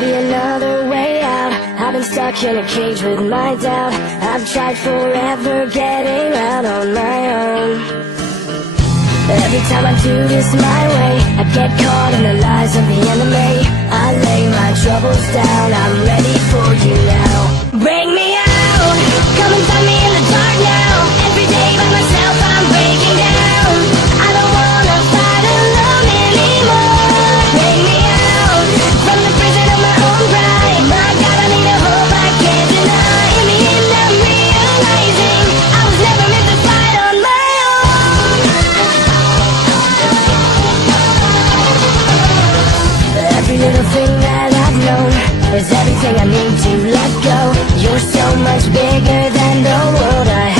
Be another way out. I've been stuck in a cage with my doubt. I've tried forever getting out on my own. Every time I do this my way, I get caught in the lies of the enemy. I lay my troubles down, I'm ready for you now. Bring me out, come and find me in the dark now. Every day by myself I'm breaking down. I don't wanna fight alone anymore. Bring me out, from the prison of my own pride. My God, I need a hope I can't deny. In the end I'm realizing I was never meant to fight on my own. Every little thing that I've known is everything I need to let go. You're so much bigger than the world I have.